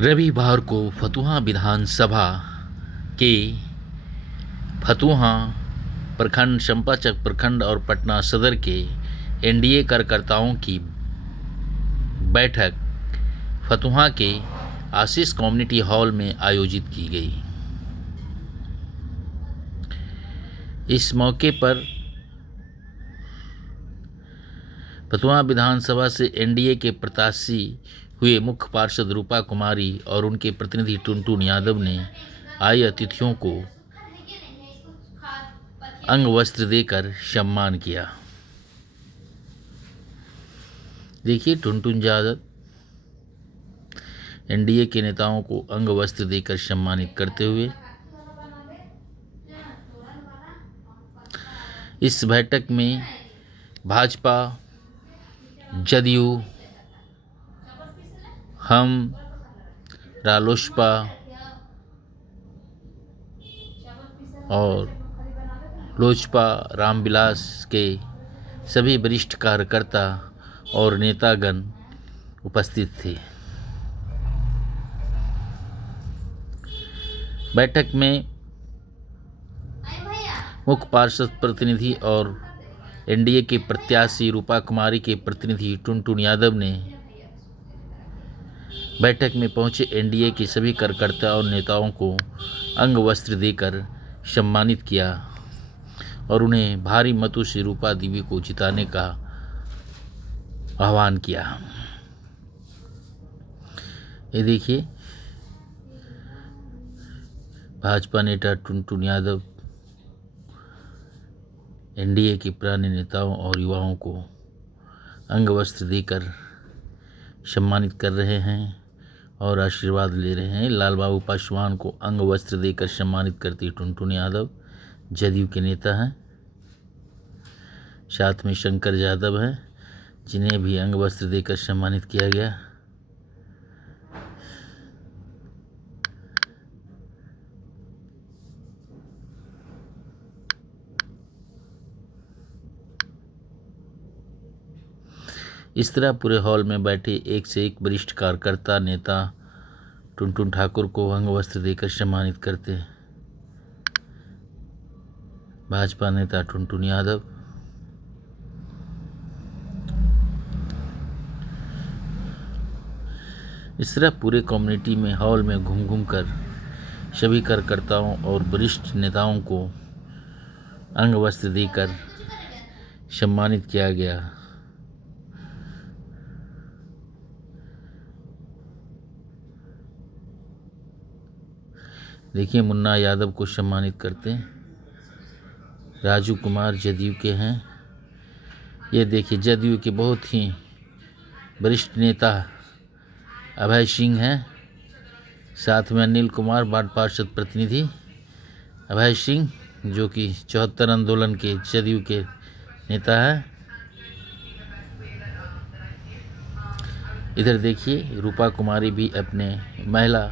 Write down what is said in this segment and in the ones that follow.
रविवार को फतुहा विधानसभा के फतुहा प्रखंड, चंपाचक प्रखंड और पटना सदर के एनडीए कार्यकर्ताओं की बैठक फतुहा के आशीष कम्युनिटी हॉल में आयोजित की गई। इस मौके पर फतुहा विधानसभा से एनडीए के प्रत्याशी हुए मुख्य पार्षद रूपा कुमारी और उनके प्रतिनिधि टुनटुन यादव ने आए अतिथियों को अंग वस्त्र देकर सम्मान किया। देखिए, टुनटुन यादव एनडीए के नेताओं को अंग वस्त्र देकर सम्मानित करते हुए। इस बैठक में भाजपा, जदयू, हम, रालोसपा और लोजपा रामविलास के सभी वरिष्ठ कार्यकर्ता और नेतागण उपस्थित थे। बैठक में मुख्य पार्षद प्रतिनिधि और एनडीए के प्रत्याशी रूपा कुमारी के प्रतिनिधि टुनटुन यादव ने बैठक में पहुंचे एनडीए के सभी कार्यकर्ता और नेताओं को अंग वस्त्र देकर सम्मानित किया और उन्हें भारी मतों से रूपा देवी को जिताने का आह्वान किया। ये देखिए, भाजपा नेता टुनटुन यादव एनडीए के पुराने नेताओं और युवाओं को अंग वस्त्र देकर सम्मानित कर रहे हैं और आशीर्वाद ले रहे हैं। लाल बाबू पासवान को अंग वस्त्र देकर सम्मानित करते टुनटुन यादव जदयू के नेता हैं। साथ में शंकर यादव हैं, जिन्हें भी अंग वस्त्र देकर सम्मानित किया गया। इस तरह पूरे हॉल में बैठे एक से एक वरिष्ठ कार्यकर्ता नेता टुनटुन ठाकुर को अंग वस्त्र देकर सम्मानित करते हैं। भाजपा नेता टुनटुन यादव, इस तरह पूरे कम्युनिटी में हॉल में घूम घूम कर सभी कार्यकर्ताओं और वरिष्ठ नेताओं को अंग वस्त्र देकर सम्मानित किया गया। देखिए, मुन्ना यादव को सम्मानित करते हैं। राजू कुमार जदयू के हैं। ये देखिए, जदयू के बहुत ही वरिष्ठ नेता अभय सिंह हैं। साथ में अनिल कुमार वार्ड पार्षद प्रतिनिधि अभय सिंह, जो कि 74 आंदोलन के जदयू के नेता हैं। इधर देखिए, रूपा कुमारी भी अपने महिला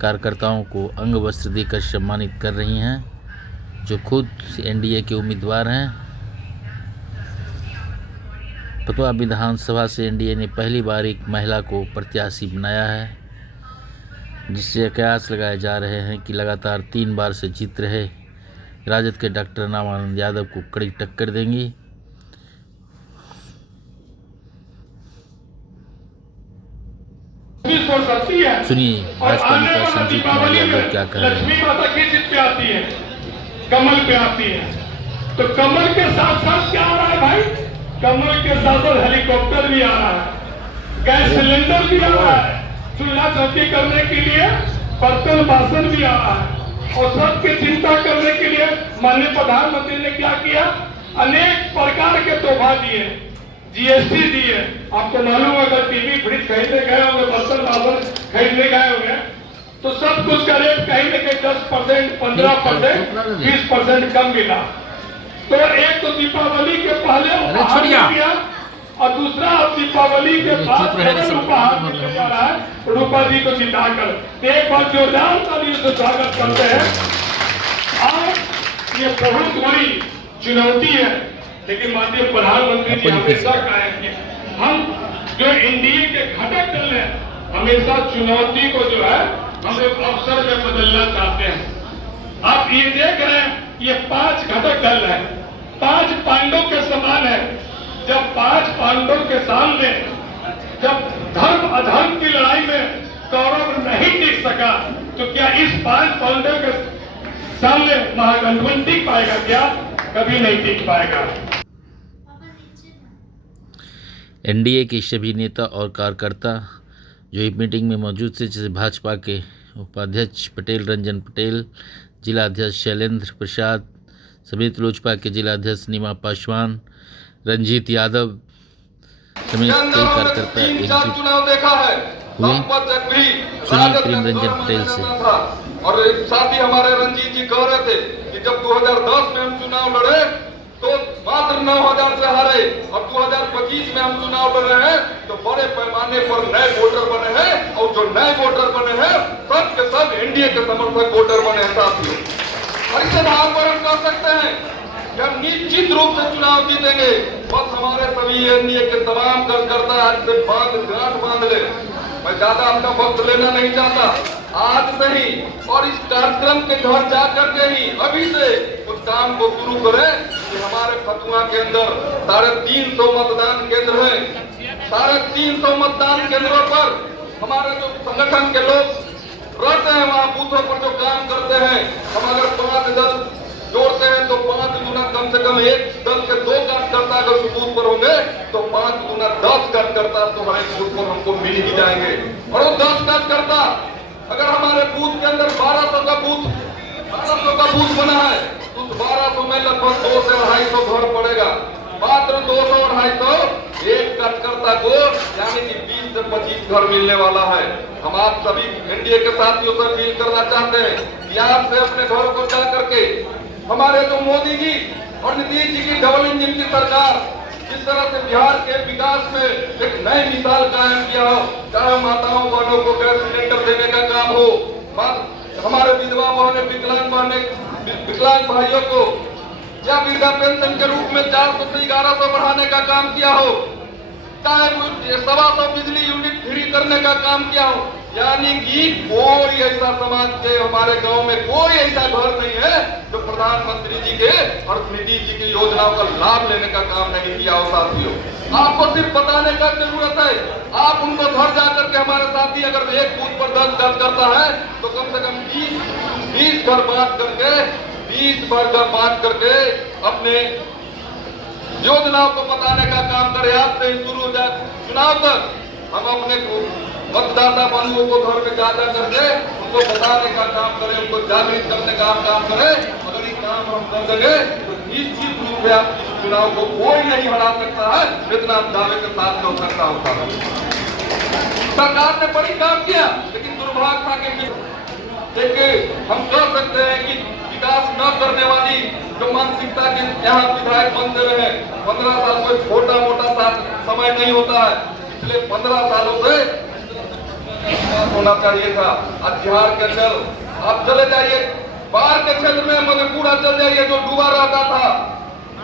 कार्यकर्ताओं को अंग वस्त्र देकर सम्मानित कर रही हैं, जो खुद एनडीए के उम्मीदवार हैं। फतुहा विधानसभा से एनडीए ने पहली बार एक महिला को प्रत्याशी बनाया है, जिससे कयास लगाए जा रहे हैं कि लगातार 3 बार से जीत रहे राजद के डॉक्टर नामानंद यादव को कड़ी टक्कर देंगी। सुनिए भाजपा नेता संजीव कुमार यादव क्या कह रहे हैं। लक्ष्मी माता किस चीज पे आती है? कमल पे आती है। तो कमल के साथ साथ क्या आ रहा है भाई? कमल के साथ साथ हेलीकॉप्टर भी आ रहा है, गैस सिलेंडर भी आ रहा है, चूल्हा चौकी करने के लिए बर्तन बासन भी आ रहा है, और सबकी चिंता करने के लिए माननीय प्रधानमंत्री ने क्या किया? अनेक प्रकार के तोहफा दिए, जीएसटी दिए। आपको मालूम है, अगर टीवी फ्रिज खरीदने गए होंगे, बर्तन बासन खरीदने गए होंगे, तो सब कुछ का रेट कहीं न कहीं 10%, 15%, 20% कम मिला। तो एक तो दीपावली के पहले उपहार दिया, और दूसरा अब दीपावली के बाद उपहार मिलने जा रहा है रूपा जी को जिताकर। एक बार जोरदार तालियों से स्वागत करते हैं। और ये बहुत बड़ी चुनौती है, लेकिन माननीय प्रधानमंत्री जी हमेशा कहा है कि हम जो एनडीए के घटक दल हैं हमेशा चुनौती को जो है हम एक अवसर में बदलना चाहते हैं। आप ये देख रहे हैं, ये 5 घटक दल है, 5 पांडवों के समान है। जब 5 पांडवों के सामने जब धर्म अधर्म की लड़ाई में कौरव नहीं टिक सका, तो क्या इस 5 पांडवों के सामने महागठबंधन टिक पाएगा? क्या कभी नहीं टिक पाएगा। एनडीए के सभी नेता और कार्यकर्ता जो इस मीटिंग में मौजूद थे, जैसे भाजपा के उपाध्यक्ष पटेल रंजन पटेल, जिला अध्यक्ष शैलेंद्र प्रसाद समेत लोजपा के जिला अध्यक्ष नीमा पासवान, रंजीत यादव समेत कई कार्यकर्ता एकजुट चुनाव देखा है। हुए। सुनिए प्रेम रंजन पटेल से। और साथ ही हमारे रंजीत जी कह रहे थे कि जब 2010 में हम चुनाव लड़े तो मात्र 9,000 से हारे, और 2025 में हम चुनाव लड़ रहे हैं तो बड़े पैमाने पर नए वोटर बने हैं, और जो नए वोटर बने हैं सब के सब एनडीए के समर्थक वोटर बने हैं साथियों। और इस आधार पर हम कह सकते हैं कि हम निश्चित रूप से चुनाव जीतेंगे। बस हमारे सभी एनडीए के तमाम कार्यकर्ता आज से गांठ बांध ले। मैं ज्यादा आपका वक्त लेना नहीं चाहता, आज से ही और इस कार्यक्रम के घर जाकर के ही अभी से उस काम को शुरू करें कि हमारे फतुहा के अंदर 350 मतदान केंद्र है। 350 मतदान केंद्रों पर हमारे जो संगठन के लोग रहते हैं, वहाँ बूथों पर जो काम करते हैं, हम अगर 5 दल जोड़ते हैं तो 5 गुना कम से कम एक दल के 2 कार्यकर्ता अगर बूथ पर होंगे तो 5 गुना 10 कार्यकर्ता तो हर एक बूथ पर हमको मिल ही जाएंगे। और वो 10 कार्यकर्ता अगर हमारे बूथ के अंदर 1200 का बूथ बना है तो उस 1200 में लगभग 200 से 250 घर पड़ेगा। मात्र 200 और 250 एक कार्यकर्ता को यानी कि 20 से 25 घर मिलने वाला है। हम आप सभी एनडीए के साथियों से अपील करना चाहते हैं कि आप से अपने घरों को जा करके हमारे जो मोदी जी और नीतीश जी की डबल इंजन की सरकार जिस तरह से बिहार के विकास में एक नई मिसाल कायम किया हो, चाहे माताओं बहनों को गैस सिलेंडर देने का काम हो, हमारे विधवा बहनें विकलांग भाइयों को या वृद्धा पेंशन के रूप में 400 से 1100 बढ़ाने का काम किया हो, चाहे 125 बिजली यूनिट फ्री करने का काम किया हो। यानी कि कोई ऐसा समाज के हमारे गांव में कोई ऐसा घर नहीं है जो प्रधानमंत्री जी के और नीतीश जी की योजनाओं का लाभ लेने का काम नहीं किया हो साथियों। आपको सिर्फ बताने का जरूरत है। आप उनको घर जाकर के हमारे साथी अगर एक बूथ पर 10 घर करता है तो कम से कम 20 घर बांट करके 20 घर बांट करके अपने योजनाओं को बताने का काम करें। आज से शुरू हो जाए चुनाव तक हम अपने मतदाता बंधुओं को घर में जा करके उनको बताने का काम करें, उनको जागृत करने का काम करें। अगर ये काम हम कर देंगे तो निश्चित रूप से आप इस चुनाव को कोई नहीं हरा सकता है, जितना दावे के साथ हो सकता होता है। सरकार ने बड़ी काम किया, लेकिन दुर्भाग्य था कि देखिए हम कह सकते हैं कि विकास न करने वाली जो मानसिकता के यहाँ विधायक बनते रहे 15 साल कोई छोटा मोटा समय नहीं होता है। पिछले 15 सालों से होना चाहिए था। बिहार के अंदर आप चले जाइए, बाहर के क्षेत्र में मधेपुरा चल जाइए जो डूबा रहता था,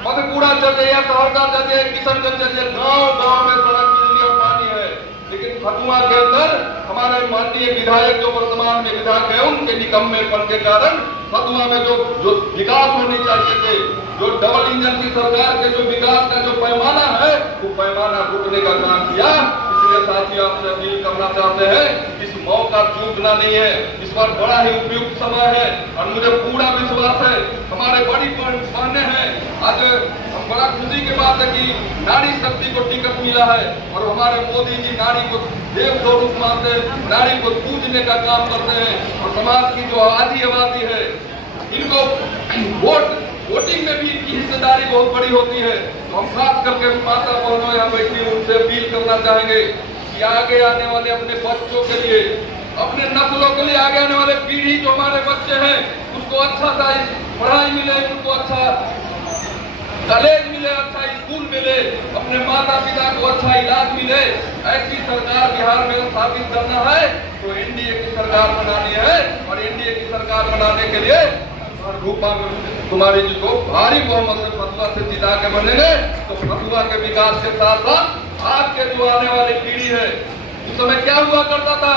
मधेपुरा चल जाइए, सहरसा चल जाइए, किशनगंज चल जाइए, गाँव में सड़क बिजली और पानी है। लेकिन फतुहा के अंदर हमारे माननीय विधायक जो वर्तमान में विधायक है उनके निकम्मेपन के कारण फतुहा में जो विकास होने चाहिए थे, जो डबल इंजन की सरकार के जो विकास का जो पैमाना है वो पैमाना रुकने का काम किया। इसलिए साथियों आपसे अपील करना चाहते हैं, इस मौका चूकना नहीं है। इस बार बड़ा ही उपयुक्त समय है और मुझे पूरा विश्वास है हमारे बड़ी बहनें हैं। आज बड़ा खुशी की बात है कि नारी शक्ति को टिकट मिला है और हमारे मोदी जी नारी को देव स्वरूप मानते हैं, नारी को पूजने का काम करते हैं। और समाज की जो आधी आबादी है इनको वोटिंग में भी इनकी हिस्सेदारी बहुत बड़ी होती है। तो हम खास करके माता बहनों यहाँ बैठी उनसे अपील करना चाहेंगे कि आगे आने वाले अपने बच्चों के लिए, अपने नस्लों के लिए, आगे आने वाले पीढ़ी जो हमारे बच्चे हैं उसको अच्छा सा पढ़ाई मिले, उनको अच्छा कॉलेज मिले, अच्छा स्कूल मिले, अपने माता पिता को अच्छा इलाज मिले। ऐसी सरकार बिहार में स्थापित करना है तो एनडीए की सरकार बनानी है। और एनडीए की सरकार बनाने के लिए रूपा कुमारी जी को भारी बहुमत से फतुहा से जिता के बनेंगे तो फतुहा के विकास के साथ साथ आपके जो आने वाली पीढ़ी है उस समय क्या हुआ करता था?